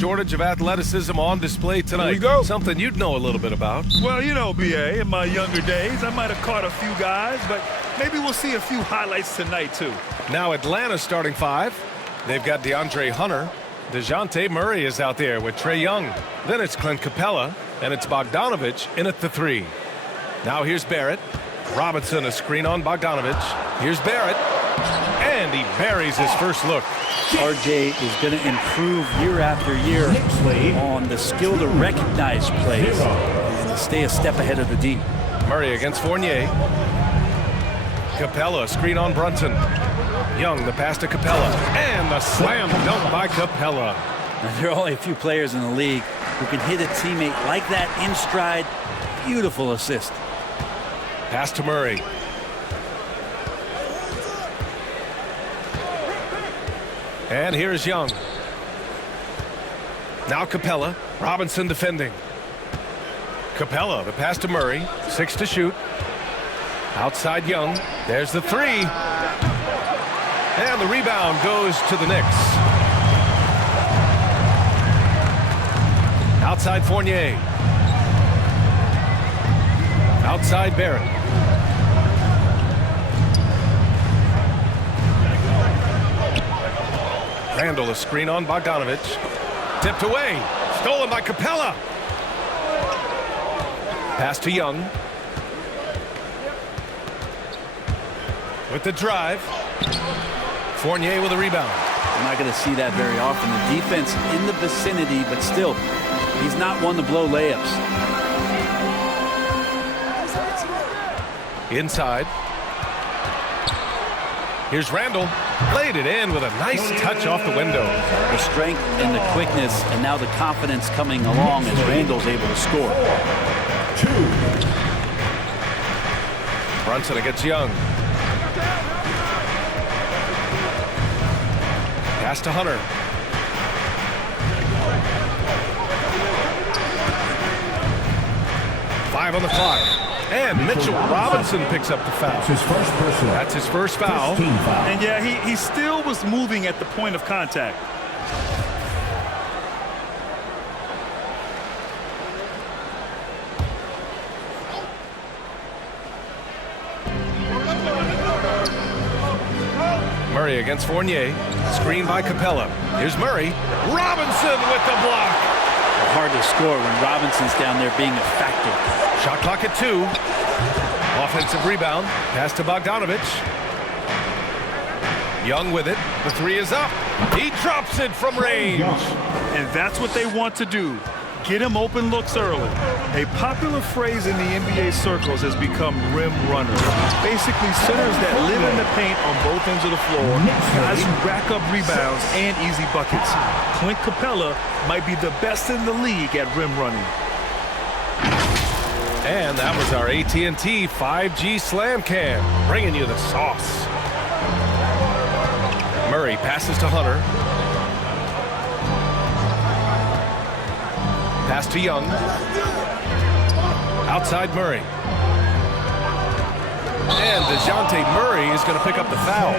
Shortage of athleticism on display tonight. Here we go. Something you'd know a little bit about. Well, you know, BA, in my younger days, I might have caught a few guys, but maybe we'll see a few highlights tonight, too. Now Atlanta's starting five. They've got DeAndre Hunter. DeJounte Murray is out there with Trae Young. Then it's Clint Capella, and it's Bogdanovich in at the three. Now here's Barrett. Robinson, a screen on Bogdanovich. Here's Barrett, and he buries his first look. RJ is going to improve year after year on the skill to recognize plays and to stay a step ahead of the D. Murray against Fournier. Capella, screen on Brunson. Young, the pass to Capella, and the slam dunk by Capella. Now, there are only a few players in the league who can hit a teammate like that in stride. Beautiful assist. Pass to Murray. And here's Young. Now Capella. Robinson defending. Capella, the pass to Murray. 6 to shoot. Outside Young. There's the three. And the rebound goes to the Knicks. Outside Fournier. Outside Barrett. Randall, a screen on Bogdanovich. Tipped away. Stolen by Capella. Pass to Young. With the drive. Fournier with a rebound. I'm not going to see that very often. The defense in the vicinity, but still, he's not one to blow layups. Inside. Here's Randall. Laid it in with a nice touch off the window. The strength and the quickness, and now the confidence coming along as Randall's able to score. Brunson against Young. Pass to Hunter. Five on the clock. And Mitchell Robinson picks up the foul. That's his first foul. And yeah, he still was moving at the point of contact. Murray against Fournier. Screen by Capella. Here's Murray. Robinson with the block. Hard to score when Robinson's down there being a factor. Shot clock at 2. Offensive rebound. Pass to Bogdanovich. Young with it. The three is up. He drops it from range. And that's what they want to do. Get him open looks early. A popular phrase in the NBA circles has become rim runners. Basically, centers that live in the paint on both ends of the floor, guys who rack up rebounds and easy buckets. Clint Capella might be the best in the league at rim running. And that was our AT&T 5G Slam Cam, bringing you the sauce. Murray passes to Hunter. Pass to Young. Outside Murray. And DeJounte Murray is going to pick up the foul.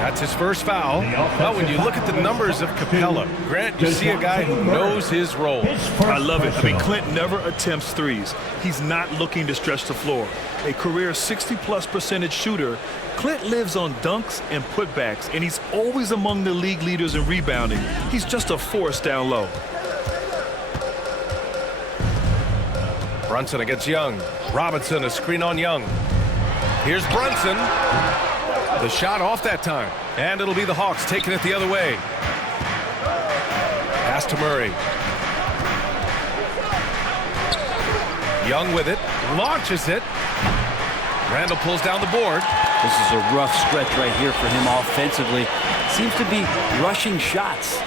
That's his first foul. But when you look at the numbers of Capella, Grant, you see a guy who knows his role. I love it. I mean, Clint never attempts threes. He's not looking to stretch the floor. A career 60+% shooter, Clint lives on dunks and putbacks, and he's always among the league leaders in rebounding. He's just a force down low. Brunson against Young. Robinson, a screen on Young. Here's Brunson. The shot off that time. And it'll be the Hawks taking it the other way. Pass to Murray. Young with it. Launches it. Randall pulls down the board. This is a rough stretch right here for him offensively. Seems to be rushing shots.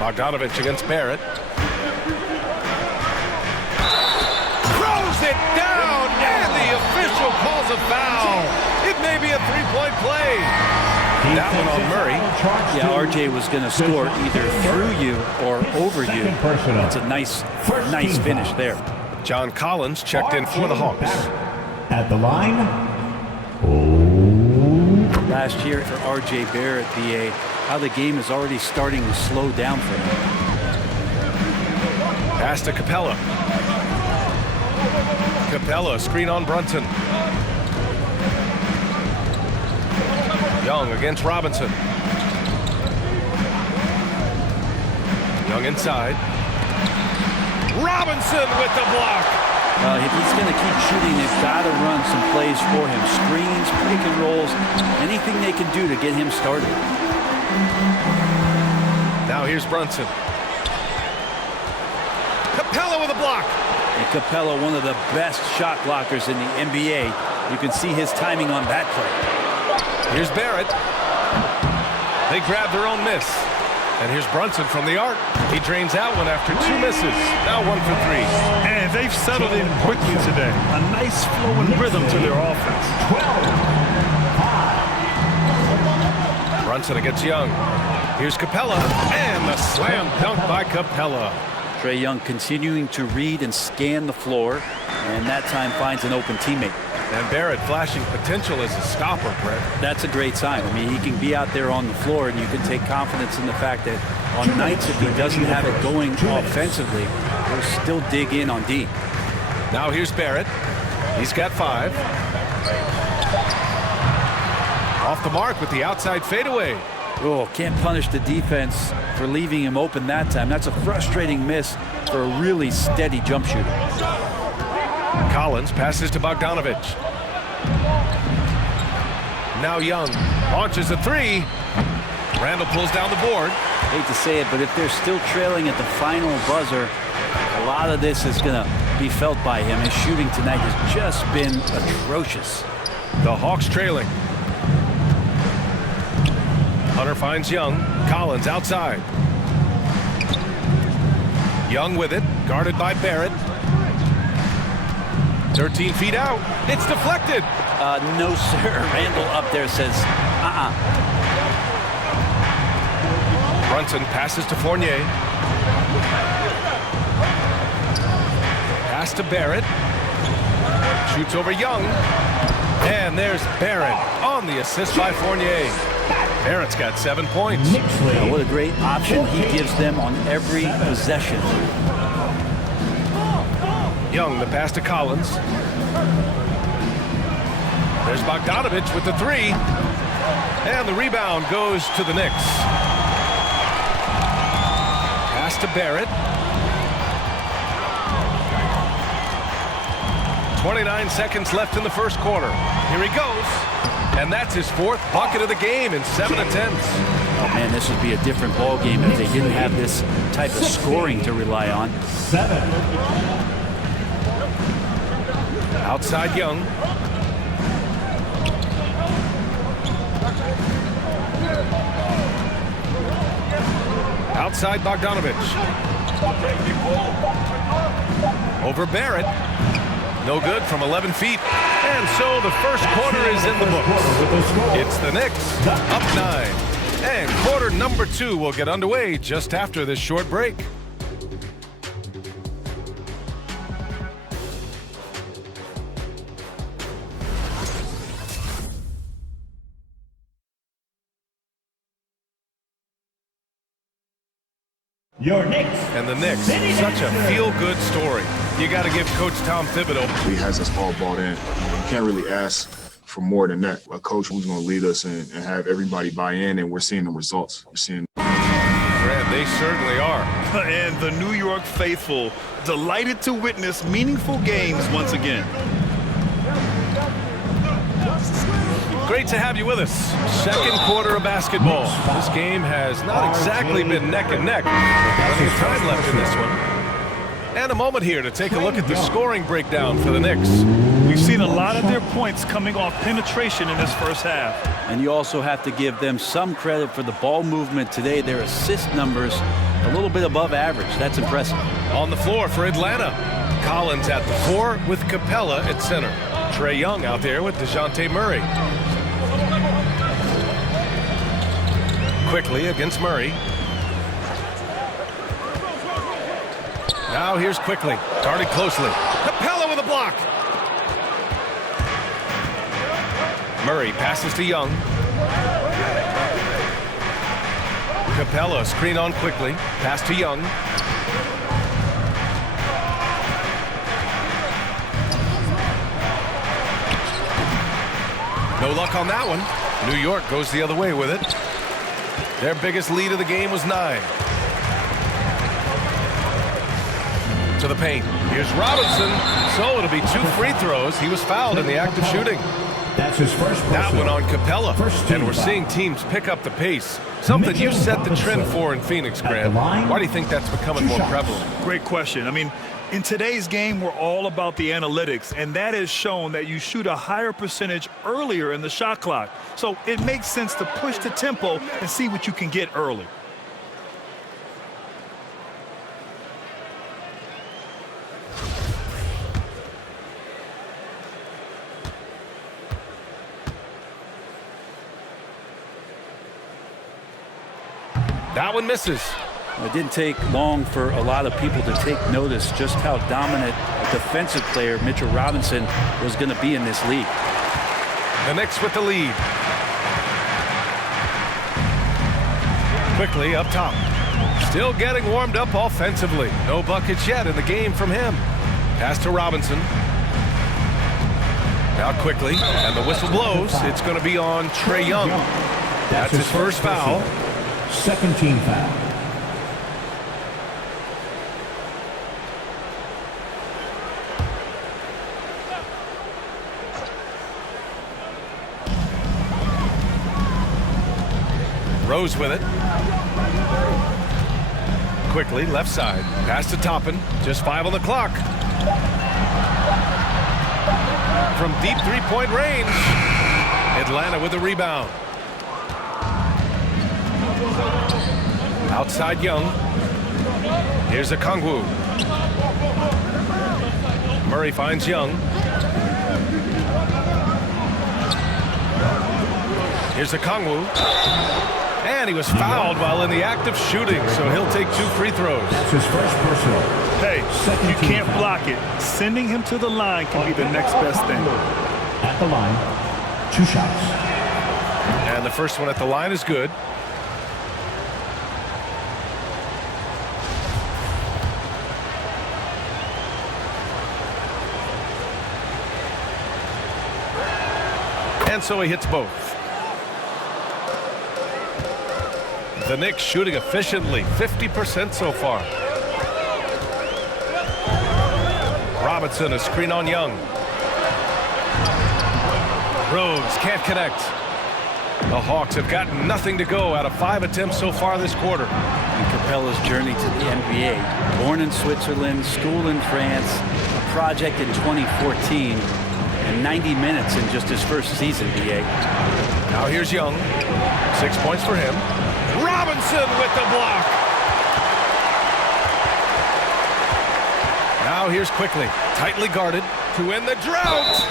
Bogdanovich against Barrett. Throws it down, and the official calls a foul. It may be a three-point play. That one on Murray. Yeah, RJ was going to score either through you or over you. That's a nice finish there. John Collins checked in for the Hawks. At the line. Last year for RJ Barrett, BA, how the game is already starting to slow down for him. Pass to Capella. Capella, screen on Brunson. Young against Robinson. Young inside. Robinson with the block. If he's going to keep shooting, they've got to run some plays for him. Screens, pick and rolls, anything they can do to get him started. Now here's Brunson. Capella with a block. And Capella, one of the best shot blockers in the NBA. You can see his timing on that play. Here's Barrett. They grab their own miss. And here's Brunson from the arc. He drains out one after 2 misses. Now 1 for 3. And they've settled in quickly today. A nice flow and rhythm to their offense. 12. Brunson against Young. Here's Capella. And the slam dunk by Capella. Trae Young continuing to read and scan the floor. And that time finds an open teammate. And Barrett flashing potential as a stopper, Brett. That's a great sign. I mean, he can be out there on the floor, and you can take confidence in the fact that on nights if he doesn't have it going offensively, he'll still dig in on D. Now here's Barrett. He's got 5. Off the mark with the outside fadeaway. Oh, can't punish the defense for leaving him open that time. That's a frustrating miss for a really steady jump shooter. Collins passes to Bogdanovich. Now Young launches a 3. Randall pulls down the board. Hate to say it, but if they're still trailing at the final buzzer, a lot of this is going to be felt by him. His shooting tonight has just been atrocious. The Hawks trailing. Hunter finds Young. Collins outside. Young with it, guarded by Barrett. 13 feet out. It's deflected. No, sir. Randall up there says, Brunson passes to Fournier. Pass to Barrett. Shoots over Young. And there's Barrett on the assist by Fournier. Barrett's got 7 points. Yeah, what a great option he gives them on every possession. Young, the pass to Collins. There's Bogdanovich with the 3. And the rebound goes to the Knicks. Pass to Barrett. 29 seconds left in the first quarter. Here he goes. And that's his 4th bucket of the game in 7 attempts. Oh, man, this would be a different ball game if they didn't have this type of scoring to rely on. 7. Outside Young. Outside Bogdanovich. Over Barrett. No good from 11 feet. And so the first quarter is in the books. It's the Knicks up 9. And quarter number 2 will get underway just after this short break. Your Knicks. And the Knicks, such a feel-good story. You got to give Coach Tom Thibodeau. He has us all bought in. You can't really ask for more than that. A coach who's going to lead us and have everybody buy in, and we're seeing the results. We're seeing. Brad, they certainly are. And the New York faithful delighted to witness meaningful games once again. Great to have you with us. Second quarter of basketball. This game has not exactly been neck and neck. Plenty of time left in this one. And a moment here to take a look at the scoring breakdown for the Knicks. We've seen a lot of their points coming off penetration in this first half. And you also have to give them some credit for the ball movement today. Their assist numbers a little bit above average. That's impressive. On the floor for Atlanta. Collins at the 4 with Capella at center. Trae Young out there with DeJounte Murray. Quickly against Murray. Now here's Quickly, guarded closely. Capella with a block. Murray passes to Young. Capella, screen on quickly. Pass to Young. No luck on that one. New York goes the other way with it. Their biggest lead of the game was 9. To the paint. Here's Robinson. So it'll be 2 free throws. He was fouled in the act of shooting. That's his first. That one on Capella. And we're foul. seeing teams pick up the pace. Something you set the trend for in Phoenix, Grant. Why do you think that's becoming more prevalent? Great question. I mean, in today's game, we're all about the analytics, and that has shown that you shoot a higher percentage earlier in the shot clock. So it makes sense to push the tempo and see what you can get early. That one misses. It didn't take long for a lot of people to take notice just how dominant a defensive player Mitchell Robinson was going to be in this league. The Knicks with the lead. Quickly up top. Still getting warmed up offensively. No buckets yet in the game from him. Pass to Robinson. Now quickly, and the whistle blows. It's going to be on Trae Young. That's his first foul. Second team foul. Rose with it. Quickly, left side. Pass to Toppin. Just 5 on the clock. From deep three-point range. Atlanta with the rebound. Outside Young. Here's Okongwu. Murray finds Young. Here's Okongwu. And he was fouled while in the act of shooting, so he'll take 2 free throws. That's his first personal. Hey, you can't block it. Sending him to the line can be the next best thing. At the line, 2 shots. And the first one at the line is good. And so he hits both. The Knicks shooting efficiently, 50% so far. Robinson, a screen on Young. Rose can't connect. The Hawks have gotten nothing to go out of 5 attempts so far this quarter. And Capella's journey to the NBA. Born in Switzerland, school in France, a project in 2014, and 90 minutes in just his first season, BA. Now here's Young. 6 points for him. Robinson with the block. Now here's Quickly. Tightly guarded to end the drought.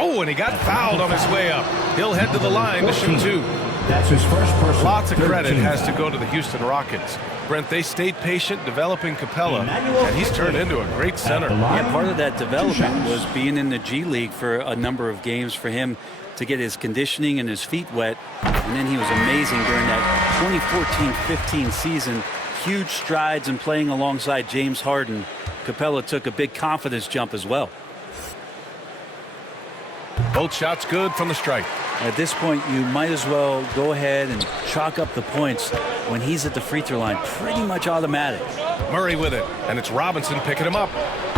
Oh, and he got fouled on his way up. He'll head to the line to shoot 2. That's his first personal. Lots of credit has to go to the Houston Rockets. Brent, they stayed patient developing Capella, and he's turned into a great center. Yeah, part of that development was being in the G League for a number of games for him to get his conditioning and his feet wet. And then he was amazing during that 2014-15 season. Huge strides in playing alongside James Harden. Capella took a big confidence jump as well. Both shots good from the strike. At this point, you might as well go ahead and chalk up the points when he's at the free throw line. Pretty much automatic. Murray with it, and it's Robinson picking him up.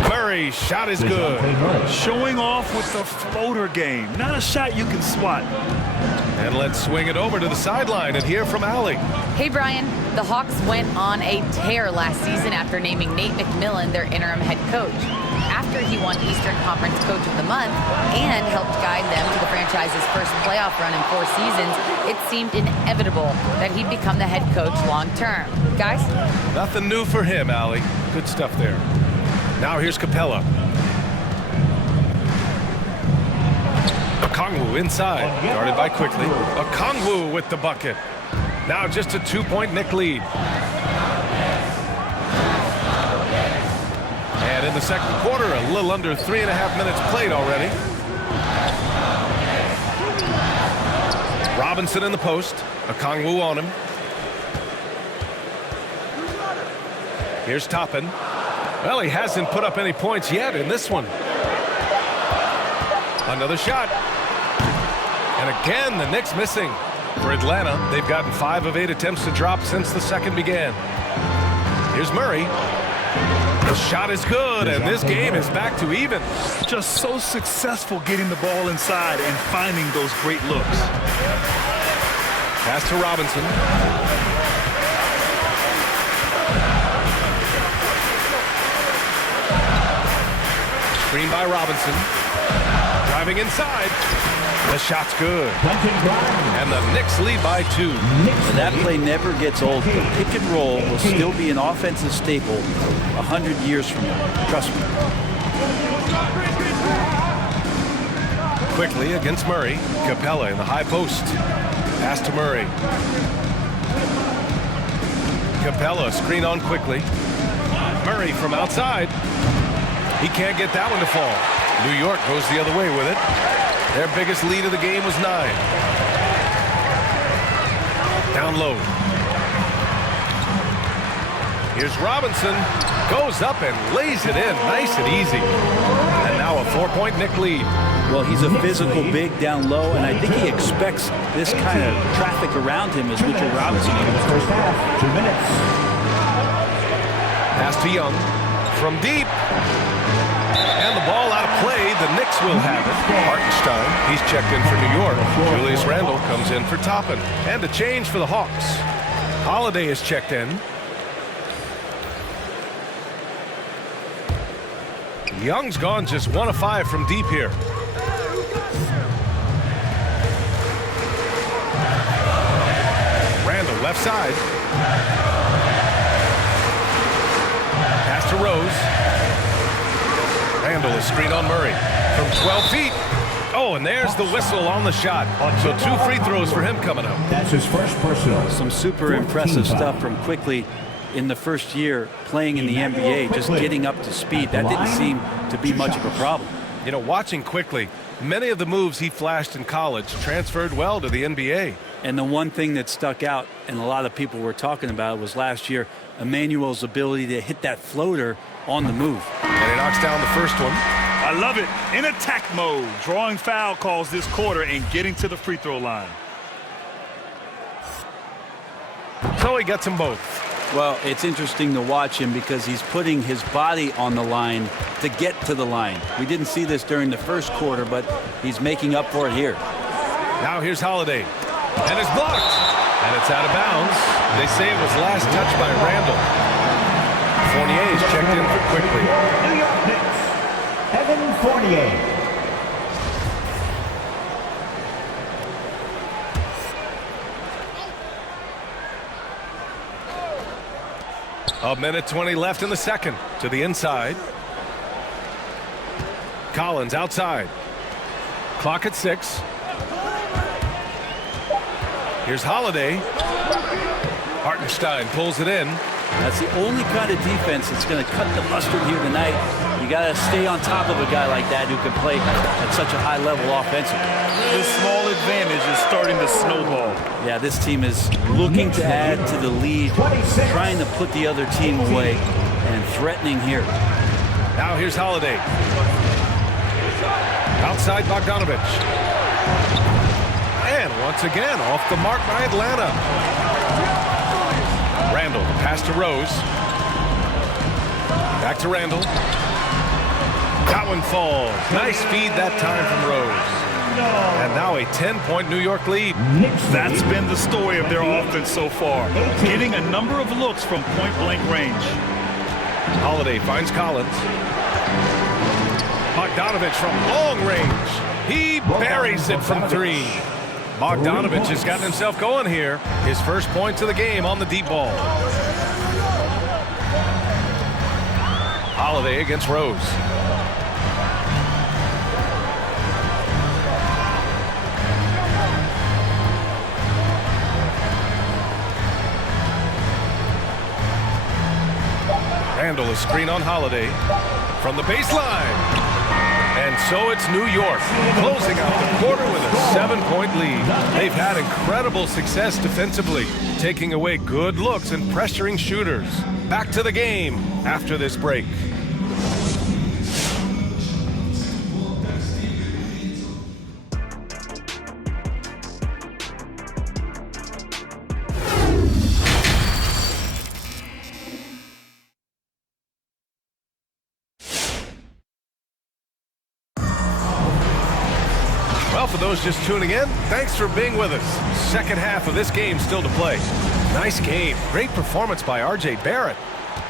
Murray's shot is good. Showing off with the floater game. Not a shot you can swat. And let's swing it over to the sideline and hear from Allie. Hey, Brian. The Hawks went on a tear last season after naming Nate McMillan their interim head coach. After he won Eastern Conference Coach of the Month and helped guide them to the franchise's first playoff run in 4 seasons, it seemed inevitable that he'd become the head coach long-term. Guys? Nothing new for him, Allie. Good stuff there. Now here's Capella. Okongwu inside, guarded by Quickly. Okongwu with the bucket. Now just a 2-point Knick lead. And in the second quarter, a little under 3.5 minutes played already. Robinson in the post. Okongwu on him. Here's Toppin. Well, he hasn't put up any points yet in this one. Another shot. And again, the Knicks missing. For Atlanta, they've gotten 5 of 8 attempts to drop since the second began. Here's Murray. The shot is good, and this game is back to even. Just so successful getting the ball inside and finding those great looks. Pass to Robinson. Screen by Robinson. Driving inside. The shot's good. And the Knicks lead by 2. That play never gets old. The pick and roll will still be an offensive staple 100 years from now. Trust me. Quickly against Murray. Capella in the high post. Pass to Murray. Capella screen on quickly. Murray from outside. He can't get that one to fall. New York goes the other way with it. Their biggest lead of the game was 9. Down low. Here's Robinson. Goes up and lays it in. Nice and easy. And now a 4-point Knick lead. Well, he's a physical big down low, and I think he expects this kind of traffic around him as Mitchell Robinson. First half, 2 minutes. Pass to Young. From deep. And the ball out of play. The Knicks will have it. Hartenstein, he's checked in for New York. Julius Randle comes in for Toppin. And a change for the Hawks. Holiday is checked in. Young's gone just 1 of 5 from deep here. Randle left side. Pass to Rose. Randle is screen on Murray from 12 feet. Oh, and there's the whistle on the shot. So 2 free throws for him coming up. That's his first personal. Some super impressive stuff from Quickly in the first year playing in the NBA, just getting up to speed. That didn't seem to be much of a problem. You know, watching Quickly, many of the moves he flashed in college transferred well to the NBA. And the one thing that stuck out, and a lot of people were talking about, was last year, Emmanuel's ability to hit that floater on the move. And he knocks down the first one. I love it. In attack mode, drawing foul calls this quarter and getting to the free throw line. So he gets them both. Well, it's interesting to watch him because he's putting his body on the line to get to the line. We didn't see this during the first quarter, but he's making up for it here. Now here's Holiday. And it's blocked. And it's out of bounds. They say it was last touched by Randle. Fournier is checked in for Quickly. New York Knicks, Evan Fournier. A minute 20 left in the second. To the inside. Collins outside. Clock at 6. Here's Holiday. Hartenstein pulls it in. That's the only kind of defense that's going to cut the mustard here tonight. You got to stay on top of a guy like that who can play at such a high level offensively. This small advantage is starting to snowball. Yeah, this team is looking to add to the lead, trying to put the other team away, and threatening here. Now here's Holiday. Outside Bogdanovich. And once again, off the mark by Atlanta. Randle, pass to Rose. Back to Randle. That one falls. Nice feed that time from Rose. And now a 10-point New York lead. That's been the story of their offense so far. Getting a number of looks from point-blank range. Holiday finds Collins. Bogdanovich from long range. He buries it from 3. Bogdanovich has gotten himself going here. His first points of the game on the deep ball. Holiday against Rose. Randle is screen on Holiday from the baseline. And so it's New York, closing out the quarter with a 7-point lead. They've had incredible success defensively, taking away good looks and pressuring shooters. Back to the game after this break. Well, for those just tuning in, thanks for being with us. Second half of this game still to play. Nice game. Great performance by R.J. Barrett.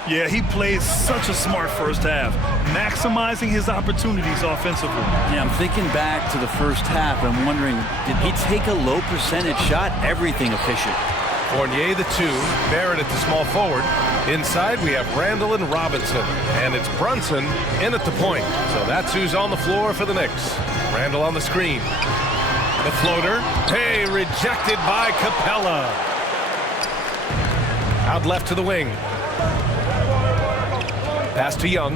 Yeah, he played such a smart first half, maximizing his opportunities offensively. Yeah, I'm thinking back to the first half. I'm wondering, did he take a low percentage shot? Everything efficient. Fournier the 2, Barrett at the small forward. Inside we have Randall and Robinson, and it's Brunson in at the point. So that's who's on the floor for the Knicks. Randall on the screen. The floater, hey, rejected by Capella. Out left to the wing. Pass to Young.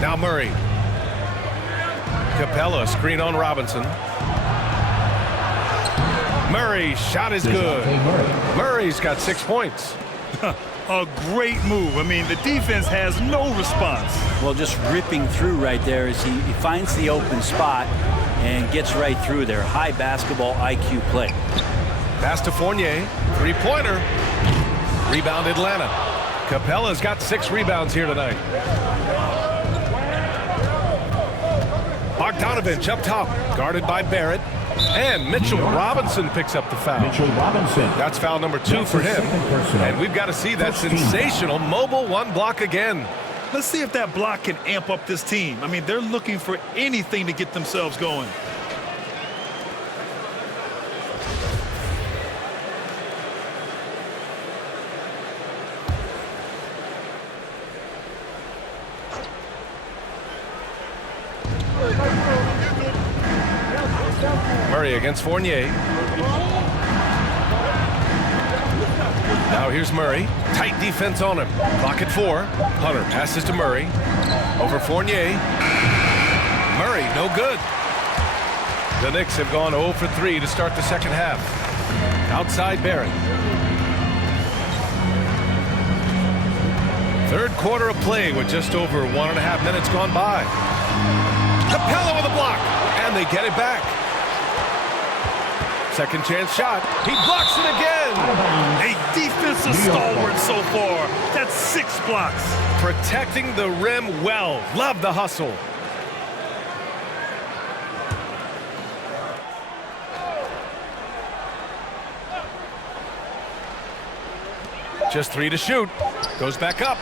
Now Murray. Capella, screen on Robinson. Murray, shot is good. Murray's got 6 points. A great move. I mean, the defense has no response. Well, just ripping through right there as he finds the open spot and gets right through there. High basketball IQ play. Pass to Fournier. Three-pointer. Rebound Atlanta. Capella's got 6 rebounds here tonight. Bogdanovich up top. Guarded by Barrett. And Mitchell Robinson picks up the foul. Mitchell Robinson. That's foul number 2 for him. And we've got to see that sensational mobile 1 block again. Let's see if that block can amp up this team. I mean, they're looking for anything to get themselves going. Murray against Fournier. Now here's Murray. Tight defense on him. Clock at 4. Hunter passes to Murray. Over Fournier. Murray, no good. The Knicks have gone 0 for 3 to start the second half. Outside Barrett. Third quarter of play with just over 1.5 minutes gone by. Capella with a block. And they get it back. Second chance shot. He blocks it again. A defensive stalwart so far. That's 6 blocks. Protecting the rim well. Love the hustle. Just 3 to shoot. Goes back up.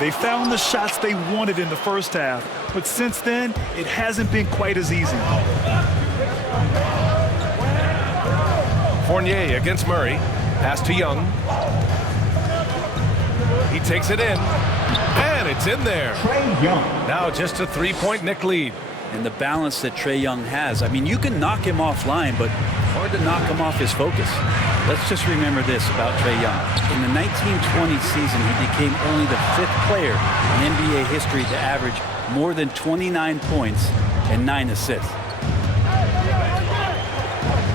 They found the shots they wanted in the first half, but since then, it hasn't been quite as easy. Fournier against Murray. Pass to Young. He takes it in. And it's in there. Trae Young. Now just a 3-point Knick lead. And the balance that Trae Young has. I mean, you can knock him offline, but hard to knock him off his focus. Let's just remember this about Trae Young. In the 1920 season, he became only the 5th player in NBA history to average more than 29 points and 9 assists.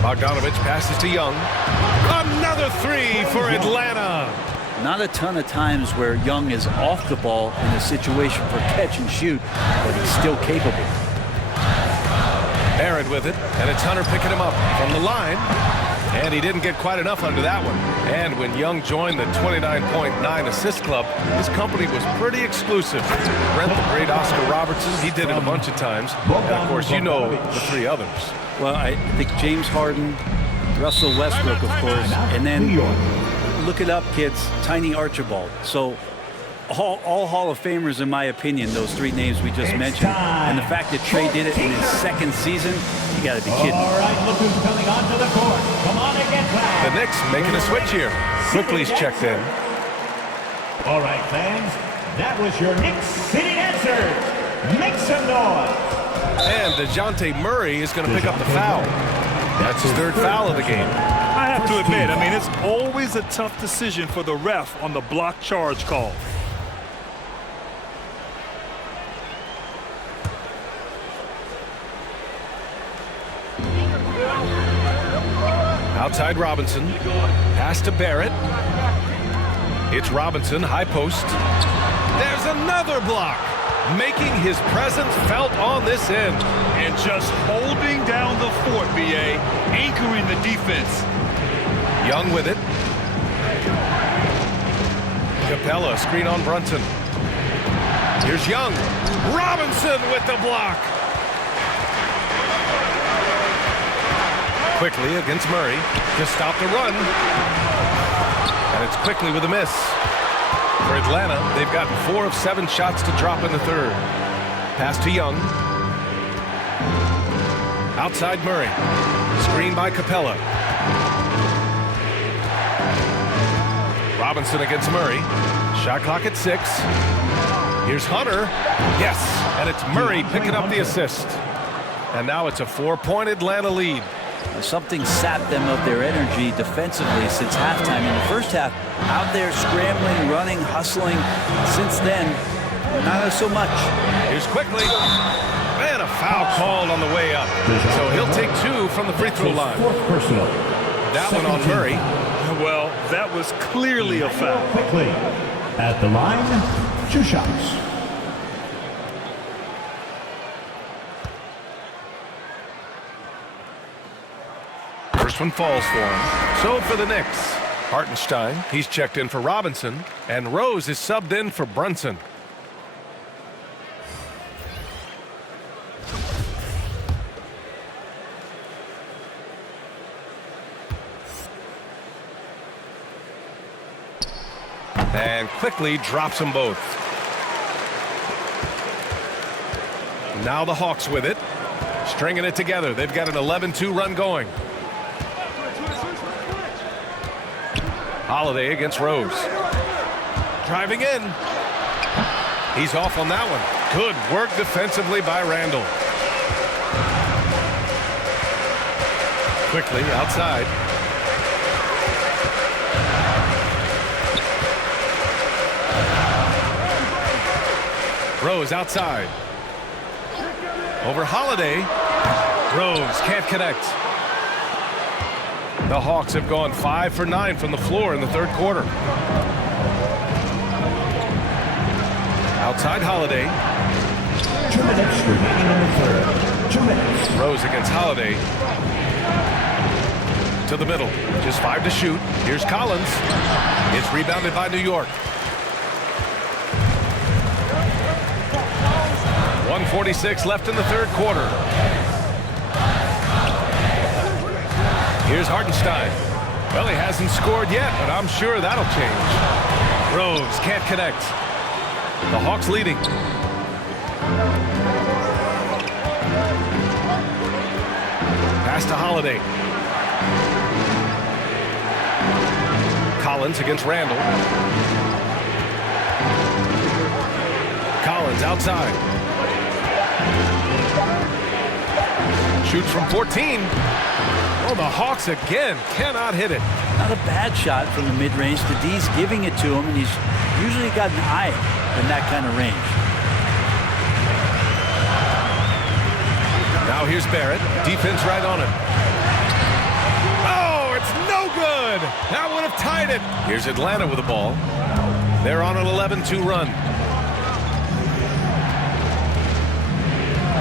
Bogdanovich passes to Young. Another 3 for Atlanta. Not a ton of times where Young is off the ball in a situation for catch and shoot, but he's still capable. Barrett with it, and it's Hunter picking him up from the line. And he didn't get quite enough under that one. And when Young joined the 29.9 assist club, his company was pretty exclusive. Brent, the great Oscar Robertson, he did it a bunch of times. And of course, you know the 3 others. Well, I think James Harden, Russell Westbrook, of course, and then look it up, kids, Tiny Archibald. So all Hall of Famers, in my opinion, those 3 names we just mentioned. And the fact that Trae did it in his 2nd season, you got to be kidding. All right, look who's coming onto the court. Come on and get back. The Knicks making a switch here. Quickly's checked in. All right, fans, that was your Knicks City Dancers. Make some noise. And DeJounte Murray is going to pick up the foul. That's his 3rd foul of the game. I have to admit, I mean, it's always a tough decision for the ref on the block charge call. Outside Robinson. Pass to Barrett. It's Robinson, high post. There's another block, making his presence felt on this end. And just holding down the fort, B.A., anchoring the defense. Young with it. Capella, screen on Brunson. Here's Young. Robinson with the block. Quickly against Murray to stop the run. And it's quickly with a miss. For Atlanta, they've gotten 4 of 7 shots to drop in the third. Pass to Young. Outside Murray. Screen by Capella. Robinson against Murray. Shot clock at 6. Here's Hunter. Yes, and it's Murray picking up the assist. And now it's a 4-point Atlanta lead. Something sapped them of their energy defensively since halftime. In the first half, out there scrambling, running, hustling. Since then, not so much. Here's quickly. And a foul called on the way up. So he'll take 2 from the free throw line. That one on Murray. Well, that was clearly a foul. Quickly. At the line, 2 shots. First one falls for him. So for the Knicks, Hartenstein, he's checked in for Robinson, and Rose is subbed in for Brunson. And quickly drops them both. Now the Hawks with it, stringing it together. They've got an 11-2 run going. Holiday against Rose. Driving in. He's off on that one. Good work defensively by Randall. Quickly outside. Rose outside. Over Holiday. Rose can't connect. The Hawks have gone 5 for 9 from the floor in the third quarter. Outside Holiday. 2 minutes remaining in the third. 2 minutes. Rose against Holiday. To the middle. Just 5 to shoot. Here's Collins. It's rebounded by New York. 1:46 left in the third quarter. Here's Hartenstein. Well, he hasn't scored yet, but I'm sure that'll change. Rose can't connect. The Hawks leading. Pass to Holiday. Collins against Randall. Collins outside. Shoots from 14. Oh, the Hawks again cannot hit it. Not a bad shot from the mid-range. The D's giving it to him, and he's usually got an eye in that kind of range. Now here's Barrett. Defense right on him. Oh, it's no good. That would have tied it. Here's Atlanta with the ball. They're on an 11-2 run.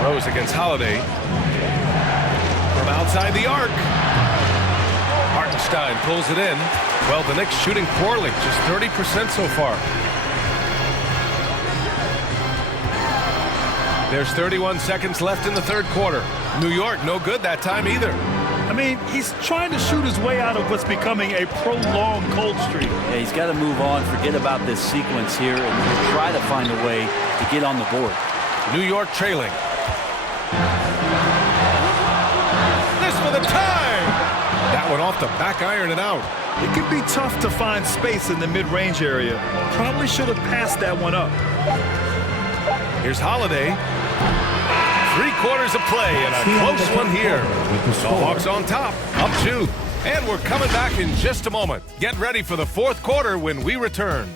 Rose against Holiday. From outside the arc. Hartenstein pulls it in. Well, the Knicks shooting poorly, just 30% so far. There's 31 seconds left in the third quarter. New York, no good that time either. I mean, he's trying to shoot his way out of what's becoming a prolonged cold streak. Yeah, he's got to move on, forget about this sequence here, and try to find a way to get on the board. New York trailing. This for the tie! That one off the back iron and out. It can be tough to find space in the mid-range area. Probably should have passed that one up. Here's Holiday. 3 quarters of play and a close one here. The Hawks on top, up 2. And we're coming back in just a moment. Get ready for the fourth quarter when we return.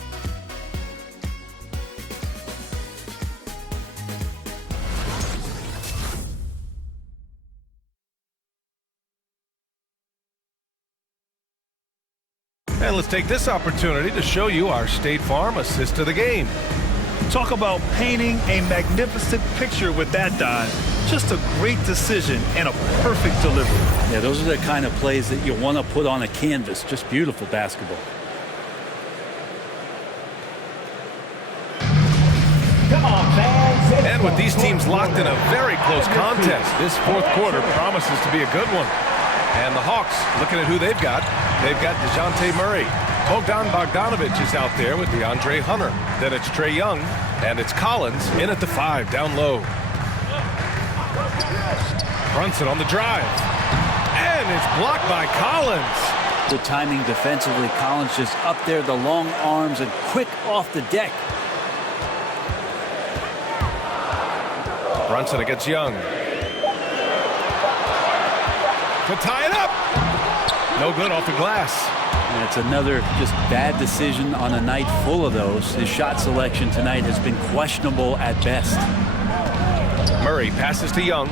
And let's take this opportunity to show you our State Farm assist of the game. Talk about painting a magnificent picture with that dive. Just a great decision and a perfect delivery. Yeah, those are the kind of plays that you want to put on a canvas. Just beautiful basketball. Come on, fans. And with these teams locked in a very close contest, this fourth quarter promises to be a good one. And the Hawks, looking at who they've got DeJounte Murray. Bogdanovich is out there with DeAndre Hunter. Then it's Trae Young, and it's Collins in at the 5, down low. Brunson on the drive. And it's blocked by Collins. Good timing defensively. Collins just up there, the long arms, and quick off the deck. Brunson against Young. To tie it up. No good off the glass. And it's another just bad decision on a night full of those. His shot selection tonight has been questionable at best. Murray passes to Young.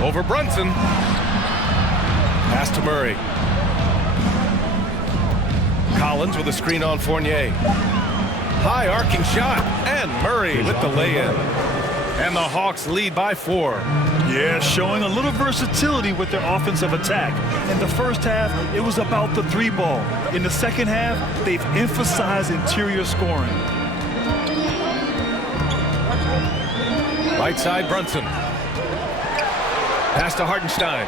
Over Brunson. Pass to Murray. Collins with a screen on Fournier. High arcing shot. And Murray with the lay-in. And the Hawks lead by 4. Yeah, showing a little versatility with their offensive attack. In the first half, it was about the 3-ball. In the second half, they've emphasized interior scoring. Right side, Brunson. Pass to Hartenstein.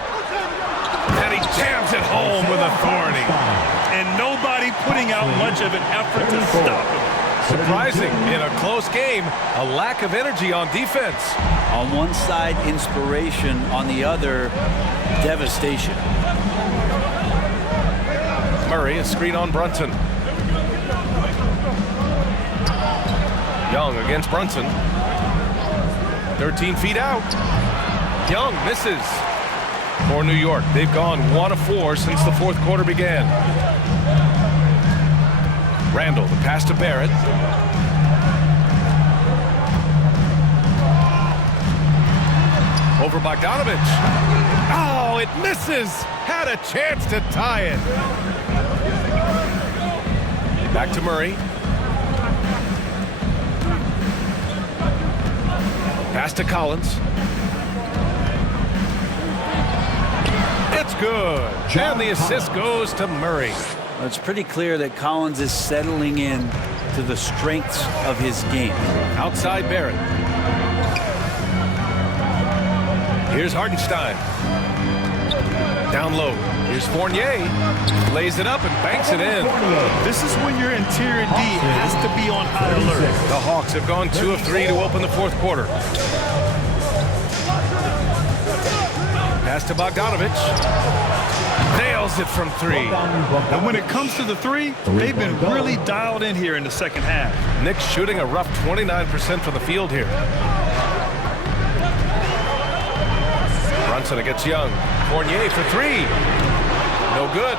And he jams it home with authority. And nobody putting out much of an effort to stop him. Surprising, in a close game, a lack of energy on defense. On one side, inspiration. On the other, devastation. Murray, a screen on Brunson. Young against Brunson. 13 feet out. Young misses. For New York, they've gone 1 of 4 since the fourth quarter began. Randall, the pass to Barrett. Over Bogdanovich. Oh, it misses. Had a chance to tie it. Back to Murray. Pass to Collins. It's good. And the assist goes to Murray. Well, it's pretty clear that Collins is settling in to the strengths of his game. Outside Barrett. Here's Hartenstein. Down low. Here's Fournier. Lays it up and banks it in. This is when your interior D has to be on high alert. The Hawks have gone 2 of 3 to open the fourth quarter. Pass to Bogdanovich. Nails it from 3. And when it comes to the 3, they've been really dialed in here in the second half. Knicks shooting a rough 29% from the field here. Brunson against Young. Fournier for 3. No good.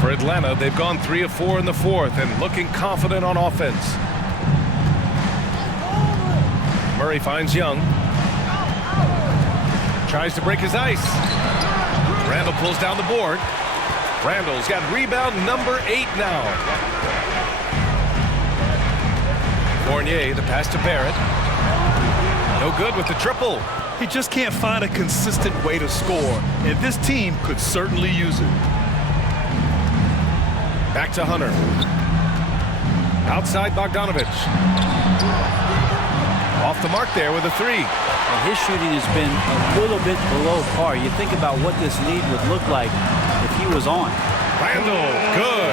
For Atlanta, they've gone 3 of 4 in the fourth and looking confident on offense. Murray finds Young. Tries to break his ice. Randall pulls down the board. Randall's got rebound number 8 now. Fournier, the pass to Barrett. No good with the triple. He just can't find a consistent way to score, and this team could certainly use it. Back to Hunter. Outside Bogdanovich. Off the mark there with a 3. And his shooting has been a little bit below par. You think about what this lead would look like if he was on. Randall, good.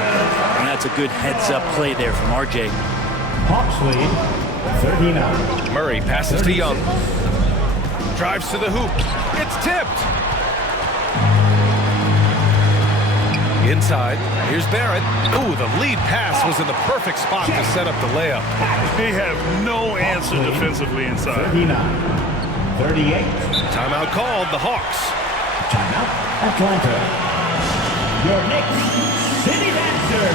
And that's a good heads-up play there from RJ. Hawks lead 39. Murray passes to Young. Drives to the hoop. It's tipped. Inside. Here's Barrett. Ooh, the lead pass was in the perfect spot to set up the layup. They have no answer defensively inside. 39. 38. Timeout called. The Hawks. Timeout, Atlanta. Your Knicks City Dancer.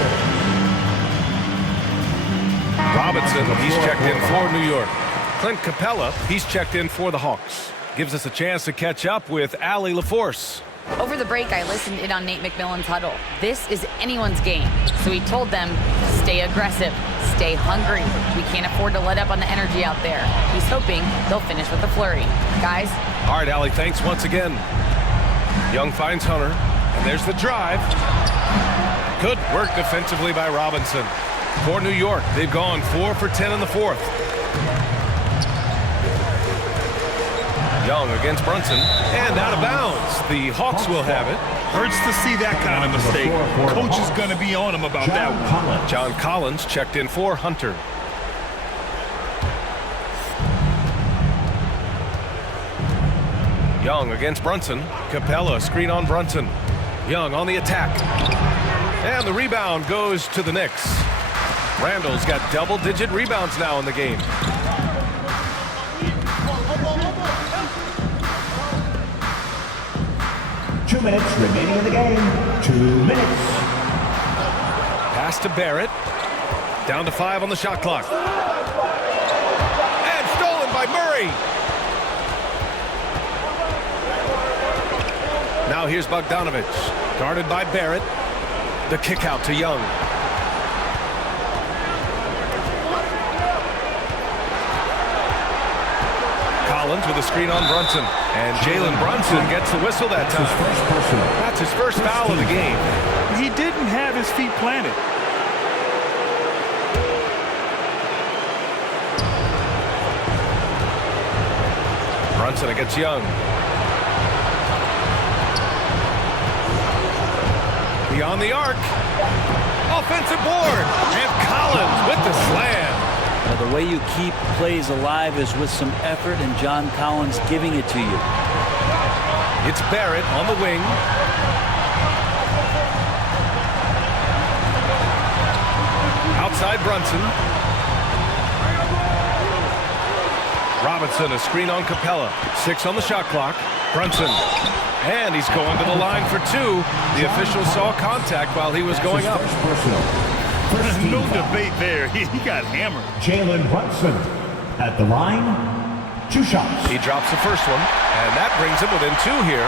Robinson, he's checked in for New York. Clint Capella, he's checked in for the Hawks. Gives us a chance to catch up with Allie LaForce. Over the break, I listened in on Nate McMillan's huddle. This is anyone's game. So he told them, stay aggressive, stay hungry. We can't afford to let up on the energy out there. He's hoping they'll finish with a flurry. Guys? All right, Allie, thanks once again. Young finds Hunter, and there's the drive. Good work defensively by Robinson. For New York, they've gone 4 for 10 in the fourth. Young against Brunson, and out of bounds. The Hawks will have it. Hurts to see that kind of mistake. Coach is going to be on him about that one. John Collins checked in for Hunter. Young against Brunson. Capella, screen on Brunson. Young on the attack. And the rebound goes to the Knicks. Randall's got double-digit rebounds now in the game. Two minutes remaining in the game. 2 minutes. Pass to Barrett. Down to 5 on the shot clock. And stolen by Murray. Now here's Bogdanovich. Guarded by Barrett. The kick out to Young. Collins with a screen on Brunson. And Jalen Brunson gets the whistle that time. That's his first foul of the game. He didn't have his feet planted. Brunson against Young. Beyond the arc. Offensive board. And Collins with the slam. Now, the way you keep plays alive is with some effort, and John Collins giving it to you. It's Barrett on the wing. Outside Brunson. Robinson, a screen on Capella. 6 on the shot clock. Brunson. And he's going to the line for 2. The official saw contact while he was going up. No debate there. He got hammered. Jalen Brunson at the line. 2 shots. He drops the first one, and that brings him within 2 here.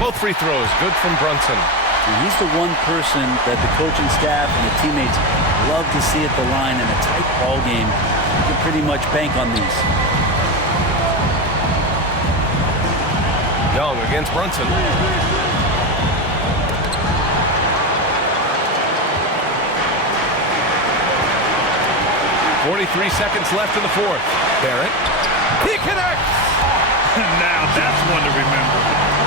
Both free throws, good from Brunson. And he's the one person that the coaching staff and the teammates love to see at the line in a tight ball game. You can pretty much bank on these. Young against Brunson. 43 seconds left in the fourth. Barrett. He connects! Now that's one to remember.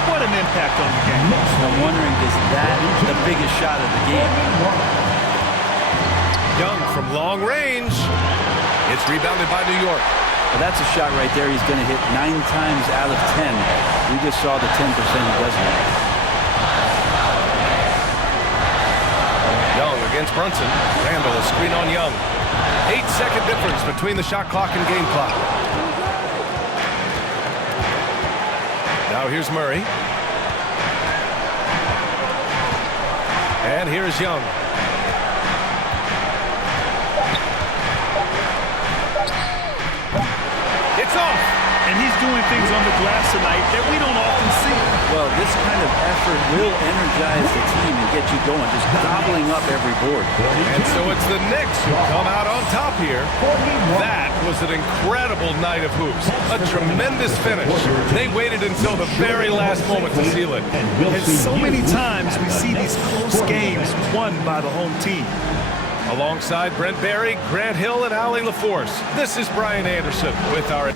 What an impact on the game. I'm wondering, is that the biggest shot of the game? Young from long range. It's rebounded by New York. Well, that's a shot right there he's going to hit 9 times out of 10. We just saw the 10% he doesn't. Young against Brunson. Randall, a screen on Young. 8-second difference between the shot clock and game clock. Now here's Murray. And here's Young. It's off. And he's doing things on the glass tonight that we don't often see. Well, this kind of effort will energize the team and get you going, just gobbling up every board. And so it's the Knicks who come out on top here. That was an incredible night of hoops. A tremendous finish. They waited until the very last moment to seal it. And so many times we see these close games won by the home team. Alongside Brent Barry, Grant Hill, and Allie LaForce, this is Brian Anderson with our